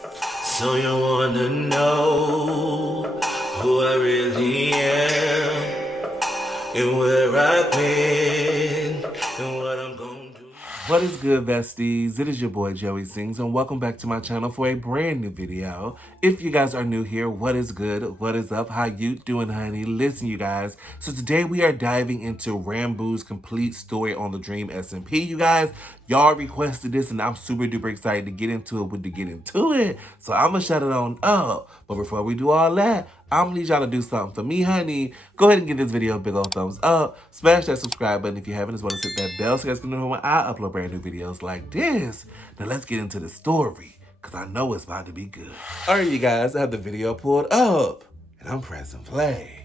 So you wanna know who I really am and where I've been and what I'm gonna do. What is good, besties? It is your boy Joey Sings, and welcome back to my channel for a brand new video. If you guys are new here, what is good? What is up? How you doing, honey? Listen, you guys. So today we are diving into Ranboo's complete story on the Dream SMP. You guys, y'all requested this, and I'm super duper excited to get into it. So I'm gonna shut it on up. But before we do all that, I'm gonna need y'all to do something for me, honey. Go ahead and give this video a big old thumbs up. Smash that subscribe button if you haven't, as well as hit that bell so you guys can know when I upload brand new videos like this. Now let's get into the story, because I know it's about to be good. Alright, you guys, I have the video pulled up, and I'm pressing play.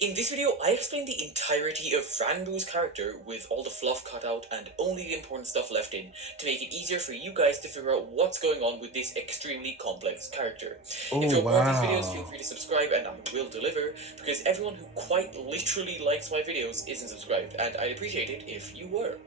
In this video, I explain the entirety of Ranboo's character with all the fluff cut out and only the important stuff left in to make it easier for you guys to figure out what's going on with this extremely complex character. If you're more of these videos, feel free to subscribe and I will deliver, because everyone who quite literally likes my videos isn't subscribed, and I'd appreciate it if you were.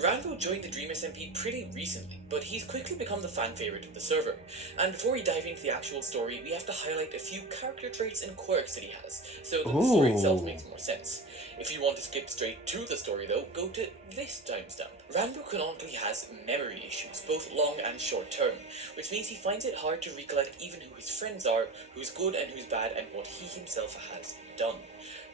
Ranboo joined the Dream SMP pretty recently, but he's quickly become the fan favorite of the server. And before we dive into the actual story, we have to highlight a few character traits and quirks that he has, so that the story itself makes more sense. If you want to skip straight to the story though, go to this timestamp. Ranboo canonically has memory issues, both long and short term, which means he finds it hard to recollect even who his friends are, who's good and who's bad, and what he himself has done.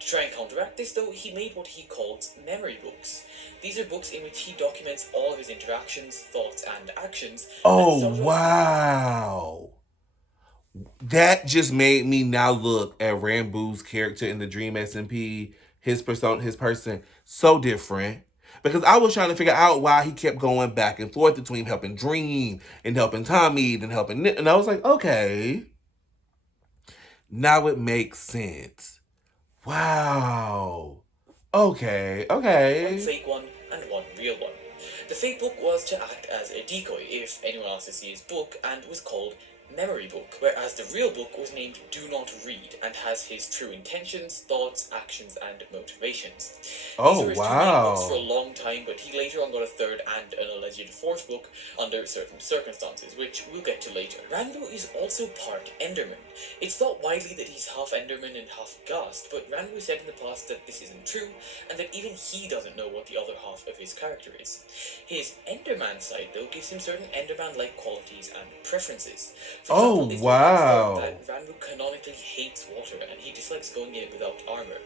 To try and counteract this though, he made what he calls memory books. These are books in which he documents all of his interactions, thoughts, and actions. Oh, wow. That just made me now look at Ranboo's character in the Dream SMP, his persona, his person, so different. Because I was trying to figure out why he kept going back and forth between helping Dream and helping Tommy and helping Nick. And I was like, okay. Now it makes sense. Wow. Okay. One fake one and one real one. The fake book was to act as a decoy if anyone else to see his book, and was called Memory Book, whereas the real book was named Do Not Read and has his true intentions, thoughts, actions, and motivations. These were his two main books for a long time, but he later on got a third and an alleged fourth book under certain circumstances, which we'll get to later. Ranboo is also part Enderman. It's thought widely that he's half Enderman and half Ghast, but Ranboo said in the past that this isn't true, and that even he doesn't know what the other half of his character is. His Enderman side, though, gives him certain Enderman-like qualities and preferences. For example, wow. That Ranboo canonically hates water and he dislikes going in it without armor.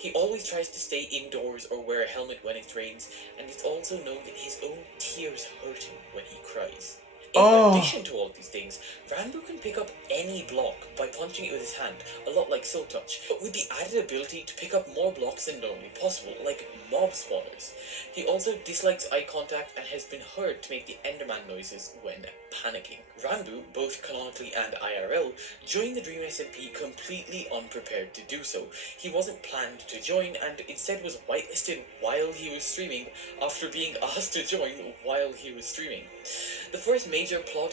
He always tries to stay indoors or wear a helmet when it rains, and it's also known that his own tears hurt him when he cries. In addition to all of these things, Ranboo can pick up any block by punching it with his hand, a lot like Soul Touch, but with the added ability to pick up more blocks than normally possible, like mob spawners. He also dislikes eye contact and has been heard to make the Enderman noises when panicking. Ranboo, both canonically and IRL, joined the Dream SMP completely unprepared to do so. He wasn't planned to join and instead was whitelisted while he was streaming after being asked to join while he was streaming. The first major plot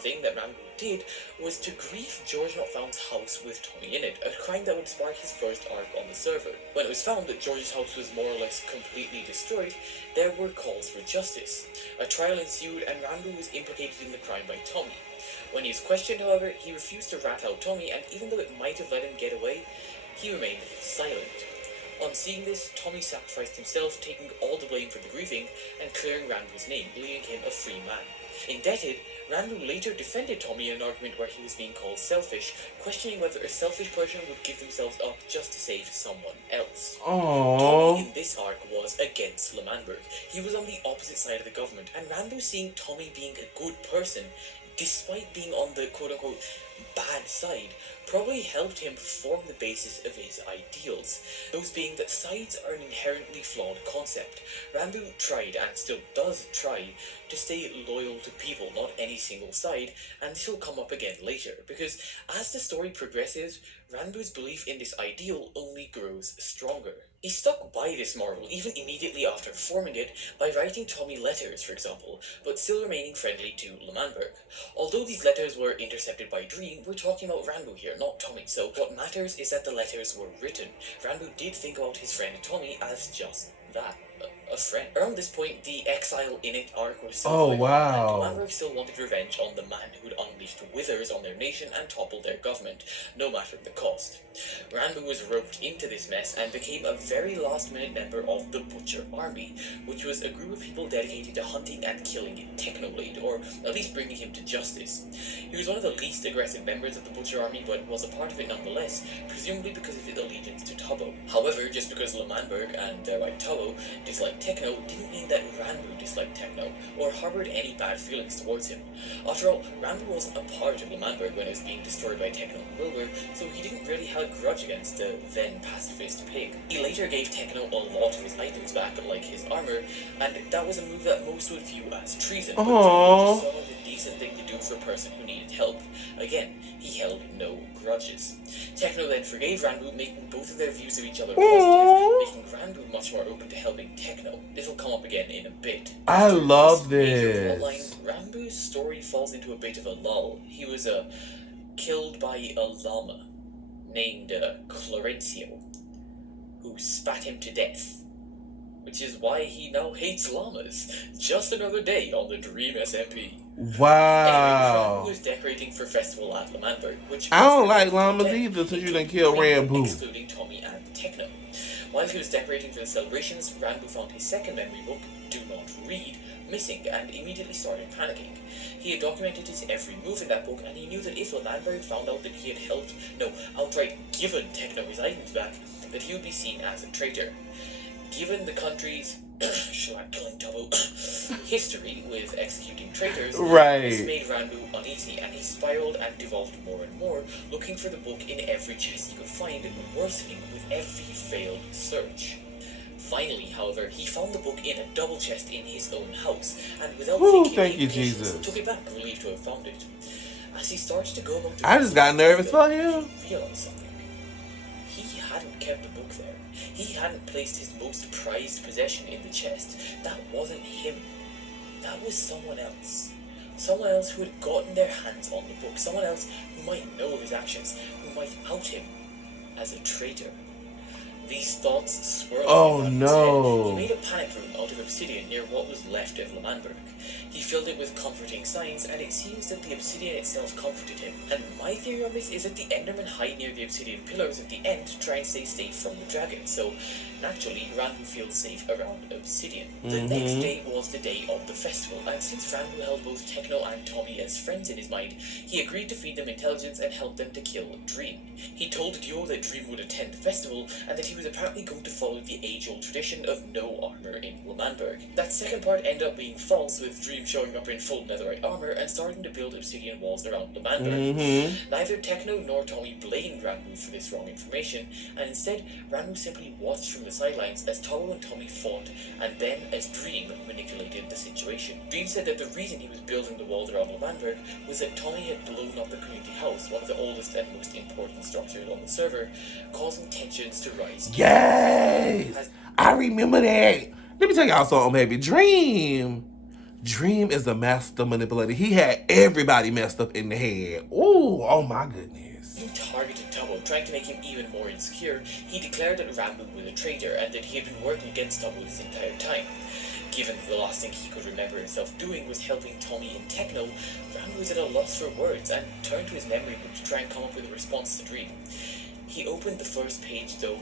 thing that Ranboo did was to grief George Not Found's house with Tommy in it, a crime that would spark his first arc on the server. When it was found that George's house was more or less completely destroyed, there were calls for justice. A trial ensued and Ranboo was implicated in the crime by Tommy. When he was questioned, however, he refused to rat out Tommy, and even though it might have let him get away, he remained silent. On seeing this, Tommy sacrificed himself, taking all the blame for the grieving and clearing Ranboo's name, leaving him a free man. Indebted, Ranboo later defended Tommy in an argument where he was being called selfish, questioning whether a selfish person would give themselves up just to save someone else. Tommy in this arc was against L'Manberg. He was on the opposite side of the government, and Ranboo seeing Tommy being a good person, despite being on the quote-unquote bad side, probably helped him form the basis of his ideals, those being that sides are an inherently flawed concept. Ranboo tried, and still does try, to stay loyal to people, not any single side, and this will come up again later, because as the story progresses, Ranboo's belief in this ideal only grows stronger. He stuck by this moral, even immediately after forming it, by writing Tommy letters, for example, but still remaining friendly to L'Manberg. Although these letters were intercepted by Dream, we're talking about Ranboo here, not Tommy, so what matters is that the letters were written. Ranboo did think about his friend Tommy as just that. a friend. Around this point, the Exile in It arc was still Oh, going wow. on, and Lamberg still wanted revenge on the man who had unleashed withers on their nation and toppled their government, no matter the cost. Ranboo was roped into this mess and became a very last-minute member of the Butcher Army, which was a group of people dedicated to hunting and killing Technoblade, or at least bringing him to justice. He was one of the least aggressive members of the Butcher Army, but was a part of it nonetheless, presumably because of his allegiance to Tubbo. However, just because Lamberg, and thereby Tubbo, disliked Techno didn't mean that Ranboo disliked Techno, or harbored any bad feelings towards him. After all, Ranboo wasn't a part of Lamberg when it was being destroyed by Techno and Wilbur, so he didn't really have a grudge against the then pacifist pig. He later gave Techno a lot of his items back, like his armor, and that was a move that most would view as treason, but Techno just saw it as a decent thing to do for a person who needed help. Again, he held no grudges. Techno then forgave Ranboo, making both of their views of each other positive, making Ranboo much more open to helping Techno. This will come up again in a bit. I love this. Ranboo's story falls into a bit of a lull. He was killed by a llama named Clarencio, who spat him to death, which is why he now hates llamas. Just another day on the Dream SMP. Wow. Anyway, Ranboo was decorating for festival at Lamberg, which I don't like llamas either, since you done killed Ranboo. Excluding Tommy and Techno. While he was decorating for the celebrations, Ranboo found his second memory book, Do Not Read, missing and immediately started panicking. He had documented his every move in that book, and he knew that if Lamberg found out that he had helped, no, outright given Techno his items back, that he would be seen as a traitor. Given the country's killing Tubbo history with executing traitors, this made Ranboo uneasy, and he spiraled and devolved more and more, looking for the book in every chest he could find, worsening with every failed search. Finally, however, he found the book in a double chest in his own house, and without thinking, took it back, relieved to have found it. As he started to go about I just got nervous for him. He realized something. He hadn't kept the book there. He hadn't placed his most prized possession in the chest. That wasn't him. That was someone else. Someone else who had gotten their hands on the book. Someone else who might know of his actions, who might out him as a traitor. These thoughts swirled in Ranboo's head. He made a panic room out of obsidian near what was left of Lamberg. He filled it with comforting signs, and it seems that the obsidian itself comforted him. And my theory on this is that the Endermen hide near the obsidian pillars at the end to try and stay safe from the dragon, so naturally Ranboo feels safe around obsidian. The next day was the day of the festival, and since Ranboo held both Techno and Tommy as friends in his mind, he agreed to feed them intelligence and help them to kill Dream. He told the duo that Dream would attend the festival, and that he was apparently going to follow the age-old tradition of no armor in Lamberg. That second part ended up being false, with Dream showing up in full netherite armor and starting to build obsidian walls around Lamberg. Neither Techno nor Tommy blamed Ranboo for this wrong information, and instead Ranboo simply watched from the sidelines as Tubbo and Tommy fought, and then as Dream manipulated the situation. Dream said that the reason he was building the walls around Lamberg was that Tommy had blown up the community house, one of the oldest and most important structures on the server, causing tensions to rise. Yes! I remember that. Let me tell y'all something, baby. Dream is a master manipulator. He had everybody messed up in the head. Ooh, oh my goodness. He targeted Tubbo, trying to make him even more insecure. He declared that Ranboo was a traitor and that he had been working against Tubbo this entire time. Given that the last thing he could remember himself doing was helping Tommy and Techno, Ranboo was at a loss for words and turned to his memory book to try and come up with a response to Dream. He opened the first page though,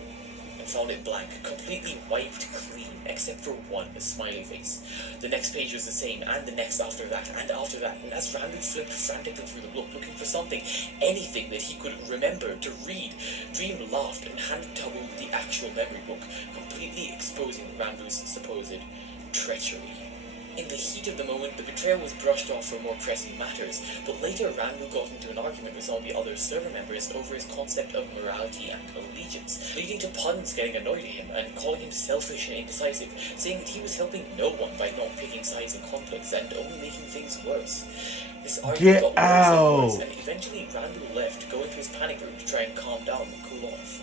and found it blank, completely wiped clean, except for one smiley face. The next page was the same, and the next after that, and after that, and as Ranboo flipped frantically through the book, looking for something, anything that he could remember to read, Dream laughed and handed Tubbo the actual memory book, completely exposing Ranboo's supposed treachery. In the heat of the moment, the betrayal was brushed off for more pressing matters, but later Ranboo got into an argument with some of the other server members over his concept of morality and allegiance, leading to Puns getting annoyed at him and calling him selfish and indecisive, saying that he was helping no one by not picking sides in conflicts and only making things worse. This argument got worse and worse, and eventually Ranboo left to go into his panic room to try and calm down and cool off.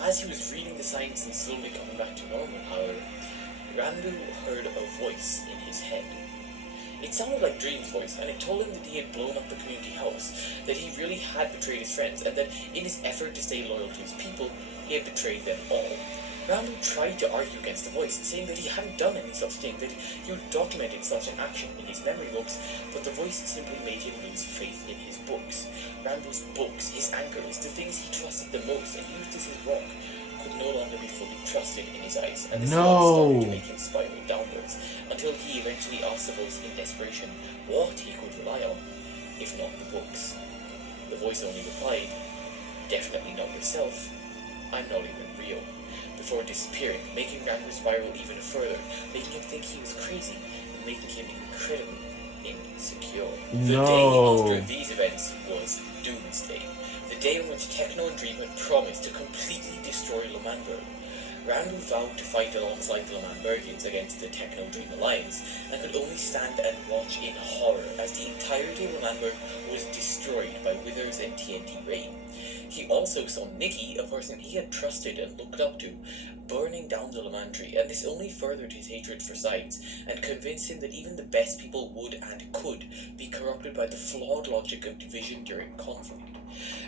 As he was reading the signs and slowly coming back to normal, however, Ranboo heard a voice in his head. It sounded like Dream's voice, and it told him that he had blown up the community house, that he really had betrayed his friends, and that in his effort to stay loyal to his people, he had betrayed them all. Ranboo tried to argue against the voice, saying that he hadn't done any such thing, that he had documented such an action in his memory books, but the voice simply made him lose faith in his books. Ranboo's books, his anchors, the things he trusted the most and used as his rock, could no longer be fully trusted in his eyes, and this started to make him spiral downwards, until he eventually asked the voice in desperation what he could rely on, if not the books. The voice only replied, "Definitely not yourself. I'm not even real," before disappearing, making Ranboo spiral even further, making him think he was crazy, and making him incredibly insecure. The day after these events was Doomsday, the day on which Techno and Dream had promised to completely destroy L'Manberg. Ranboo vowed to fight alongside the L'Manbergians against the Techno-Dream alliance, and could only stand and watch in horror as the entirety of L'Manberg was destroyed by withers and TNT rain. He also saw Nikki, a person he had trusted and looked up to, burning down the L'Mantree, and this only furthered his hatred for Sides, and convinced him that even the best people would and could be corrupted by the flawed logic of division during conflict.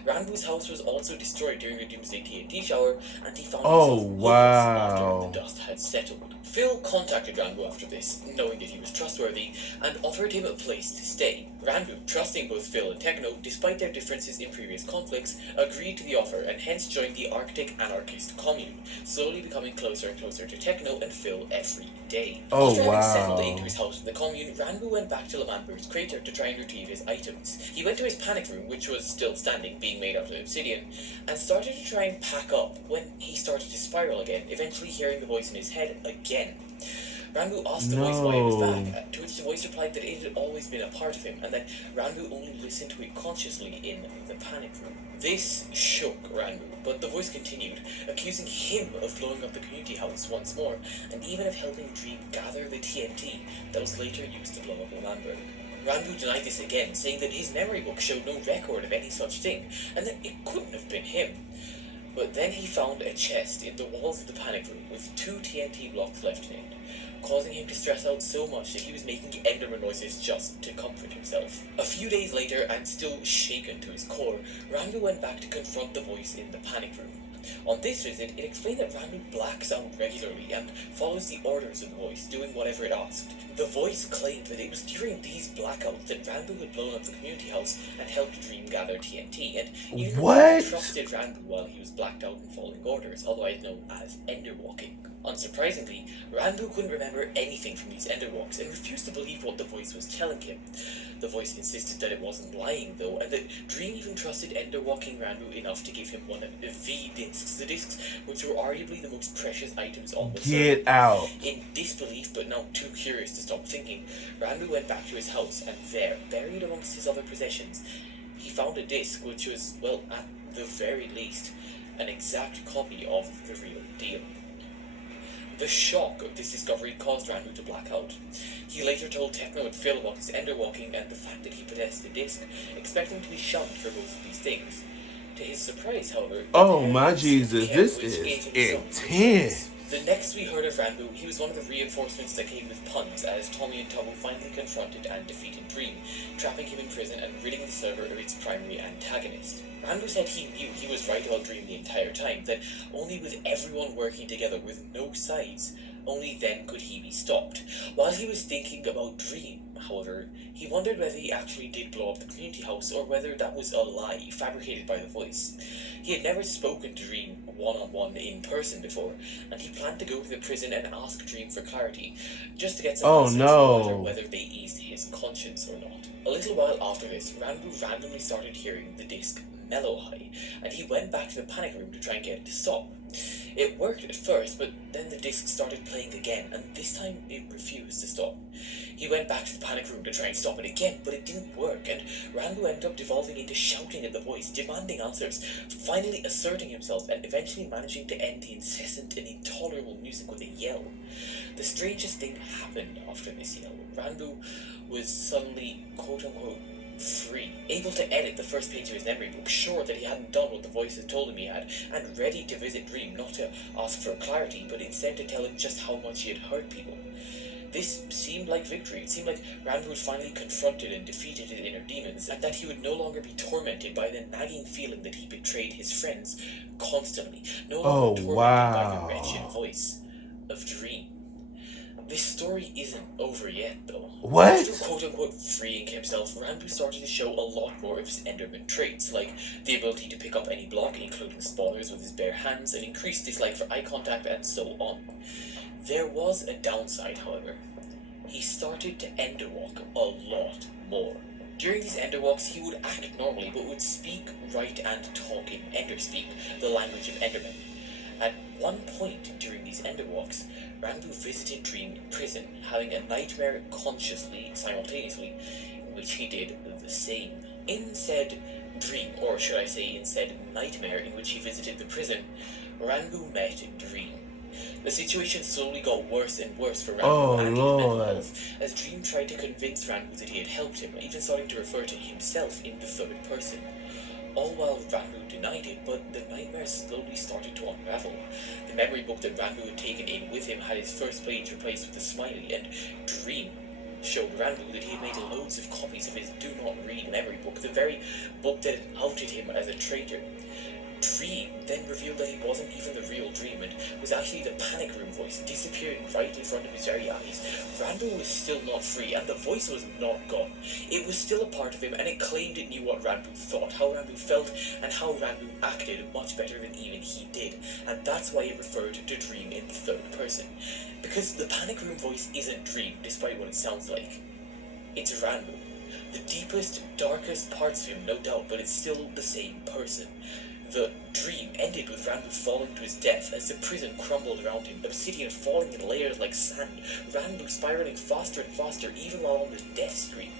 Ranboo's house was also destroyed during the Doomsday TNT shower, and he found himself homeless after the dust had settled. Phil contacted Ranboo after this, knowing that he was trustworthy, and offered him a place to stay. Ranboo, trusting both Phil and Techno, despite their differences in previous conflicts, agreed to the offer and hence joined the Arctic Anarchist Commune, slowly becoming closer and closer to Techno and Phil every day. After having settled into his house in the commune, Ranboo went back to L'Manberg's crater to try and retrieve his items. He went to his panic room, which was still standing, being made out of obsidian, and started to try and pack up when he started to spiral again, eventually hearing the voice in his head again. Ranboo asked the voice why it was back, to which the voice replied that it had always been a part of him, and that Ranboo only listened to it consciously in the panic room. This shook Ranboo, but the voice continued, accusing him of blowing up the community house once more, and even of helping Dream gather the TNT that was later used to blow up L'Manberg. Ranboo denied this again, saying that his memory book showed no record of any such thing, and that it couldn't have been him. But then he found a chest in the walls of the panic room with 2 TNT blocks left in it, causing him to stress out so much that he was making Enderman noises just to comfort himself. A few days later, and still shaken to his core, Ranboo went back to confront the voice in the panic room. On this visit, it explained that Ranboo blacks out regularly and follows the orders of the voice, doing whatever it asked. The voice claimed that it was during these blackouts that Ranboo had blown up the community house and helped Dream gather TNT, and even trusted Ranboo while he was blacked out and following orders, otherwise known as Enderwalking. Unsurprisingly, Ranboo couldn't remember anything from these Enderwalks and refused to believe what the voice was telling him. The voice insisted that it wasn't lying, though, and that Dream even trusted Enderwalking Ranboo enough to give him one of the discs, the discs which were arguably the most precious items on the server. In disbelief, but now too curious to stop thinking, Ranboo went back to his house, and there, buried amongst his other possessions, he found a disc which was, well, at the very least, an exact copy of the real deal. The shock of this discovery caused Ranboo to black out. He later told Techno and Phil about his Enderwalking and the fact that he possessed the disc, expecting to be shunned for both of these things. To his surprise, however, this is intense. The next we heard of Ranboo, he was one of the reinforcements that came with puns as Tommy and Tubbo finally confronted and defeated Dream, trapping him in prison and ridding the server of its primary antagonist. Ranboo said he knew he was right about Dream the entire time, that only with everyone working together with no sides, only then could he be stopped. While he was thinking about Dream, however, he wondered whether he actually did blow up the community house or whether that was a lie fabricated by the voice. He had never spoken to Dream one-on-one in person before, and he planned to go to the prison and ask Dream for clarity, just to get some answers on whether they eased his conscience or not. A little while after this, Ranboo randomly started hearing the disc Mellow High, and he went back to the panic room to try and get it to stop. It worked at first, but then the disc started playing again, and this time it refused to stop. He went back to the panic room to try and stop it again, but it didn't work, and Ranboo ended up devolving into shouting at the voice, demanding answers, finally asserting himself, and eventually managing to end the incessant and intolerable music with a yell. The strangest thing happened after this yell. Ranboo was suddenly, quote-unquote, free, able to edit the first page of his memory book, sure that he hadn't done what the voice had told him he had, and ready to visit Dream, not to ask for clarity, but instead to tell him just how much he had hurt people. This seemed like victory. It seemed like Ranboo had finally confronted and defeated his inner demons, and that he would no longer be tormented by the nagging feeling that he betrayed his friends, constantly, no Oh, longer tormented by the wow. wretched voice of Dream. This story isn't over yet, though. What? After quote-unquote freeing himself, Ranboo started to show a lot more of his Enderman traits, like the ability to pick up any block, including spawners, with his bare hands, an increased dislike for eye contact, and so on. There was a downside, however. He started to enderwalk a lot more. During these enderwalks, he would act normally, but would speak, write, and talk in Enderspeak, the language of Endermen. At one point during these enderwalks, Ranboo visited Dream in prison, having a nightmare consciously, simultaneously, in which he did the same. In said dream, or should I say in said nightmare in which he visited the prison, Ranboo met Dream. The situation slowly got worse and worse for Ranboo and his mental health, as Dream tried to convince Ranboo that he had helped him, even starting to refer to himself in the third person. All while Ranboo denied it, but the nightmare slowly started to unravel. The memory book that Ranboo had taken in with him had his first page replaced with a smiley, and Dream showed Ranboo that he had made loads of copies of his Do Not Read memory book, the very book that had outed him as a traitor. Dream then revealed that he wasn't even the real Dream and was actually the panic room voice, disappearing right in front of his very eyes. Ranboo was still not free, and the voice was not gone. It was still a part of him, and it claimed it knew what Ranboo thought, how Ranboo felt, and how Ranboo acted much better than even he did, and that's why it referred to Dream in the third person. Because the panic room voice isn't Dream, despite what it sounds like. It's Ranboo. The deepest, darkest parts of him, no doubt, but it's still the same person. The dream ended with Ranboo falling to his death as the prison crumbled around him, obsidian falling in layers like sand, Ranboo spiraling faster and faster even while on the death screen.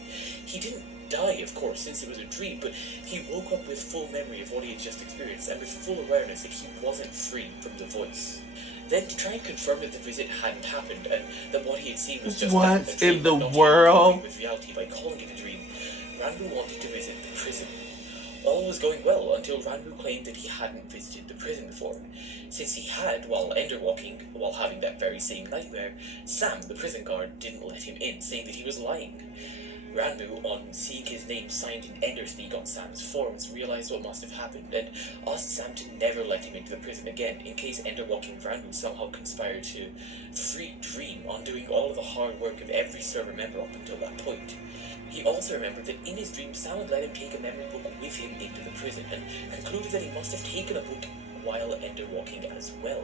He didn't die, of course, since it was a dream, but he woke up with full memory of what he had just experienced and with full awareness that he wasn't free from the voice. Then, to try and confirm that the visit hadn't happened and that what he had seen was just what a dream in the not world? with reality by calling it a dream, Ranboo wanted to visit the prison. All was going well until Ranboo claimed that he hadn't visited the prison before. Since he had, while enderwalking, while having that very same nightmare, Sam, the prison guard, didn't let him in, saying that he was lying. Ranboo, on seeing his name signed in Enderspeak on Sam's forms, realized what must have happened and asked Sam to never let him into the prison again in case enderwalking Ranboo somehow conspired to free Dream, undoing all of the hard work of every server member up until that point. He also remembered that in his dream, Sam had let him take a memory book with him into the prison, and concluded that he must have taken a book while enderwalking as well.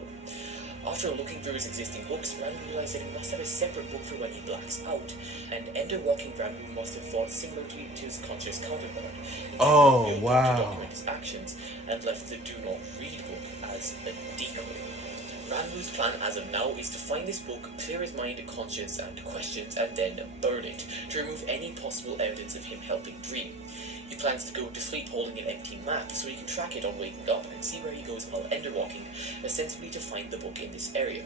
After looking through his existing books, Ranboo realized that he must have a separate book for when he blacks out, and enderwalking Ranboo must have thought similarly to his conscious counterpart. Oh, wow. To document his actions, and left the Do Not Read book as a decoy. Ranboo's plan as of now is to find this book, clear his mind, conscience, and questions, and then burn it, to remove any possible evidence of him helping Dream. He plans to go to sleep holding an empty map so he can track it on waking up and see where he goes while enderwalking, ostensibly to find the book in this area.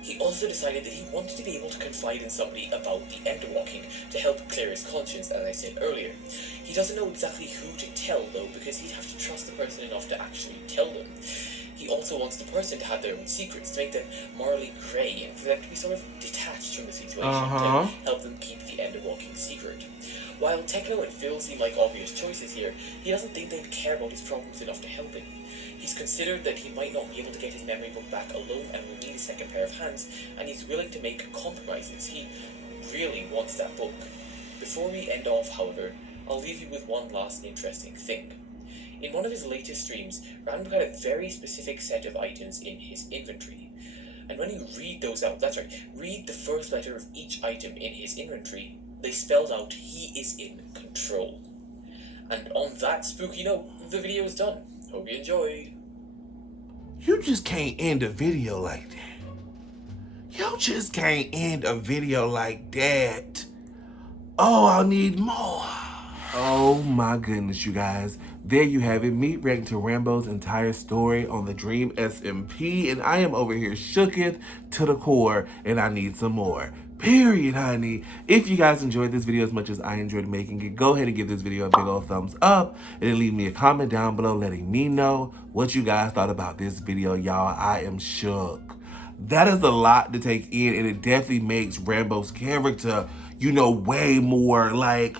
He also decided that he wanted to be able to confide in somebody about the enderwalking to help clear his conscience, as I said earlier. He doesn't know exactly who to tell, though, because he'd have to trust the person enough to actually tell them. He also wants the person to have their own secrets, to make them morally grey, and for them to be sort of detached from the situation, to help them keep the enderwalking secret. While Techno and Phil seem like obvious choices here, he doesn't think they'd care about his problems enough to help him. He's considered that he might not be able to get his memory book back alone and will need a second pair of hands, and he's willing to make compromises. He really wants that book. Before we end off, however, I'll leave you with one last interesting thing. In one of his latest streams, Ranboo had a very specific set of items in his inventory. And when you read those out, that's right, read the first letter of each item in his inventory, they spelled out he is in control. And on that spooky note, the video is done. Hope you enjoyed. You just can't end a video like that. You just can't end a video like that. Oh, I'll need more. Oh my goodness, you guys. There you have it. Me reacting to Ranboo's entire story on the Dream SMP. And I am over here shooketh to the core and I need some more. Period, honey. If you guys enjoyed this video as much as I enjoyed making it, go ahead and give this video a big old thumbs up. And then leave me a comment down below letting me know what you guys thought about this video, y'all. I am shook. That is a lot to take in, and it definitely makes Ranboo's character, you know, way more like,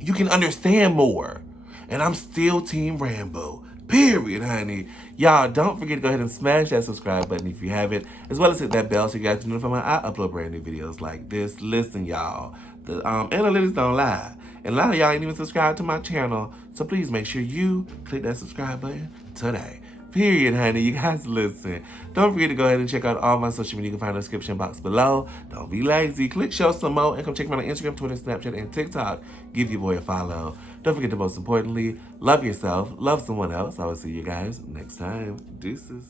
you can understand more. And I'm still Team Ranboo. Period, honey. Y'all, don't forget to go ahead and smash that subscribe button if you haven't, as well as hit that bell so you guys can notify when I upload brand new videos like this. Listen, y'all, the analytics don't lie. And a lot of y'all ain't even subscribed to my channel, so please make sure you click that subscribe button today. Period, honey. You guys listen. Don't forget to go ahead and check out all my social media. You can find in the description box below. Don't be lazy. Click show some more and come check me out on Instagram, Twitter, Snapchat, and TikTok. Give your boy a follow. Don't forget to most importantly, love yourself, love someone else. I will see you guys next time. Deuces.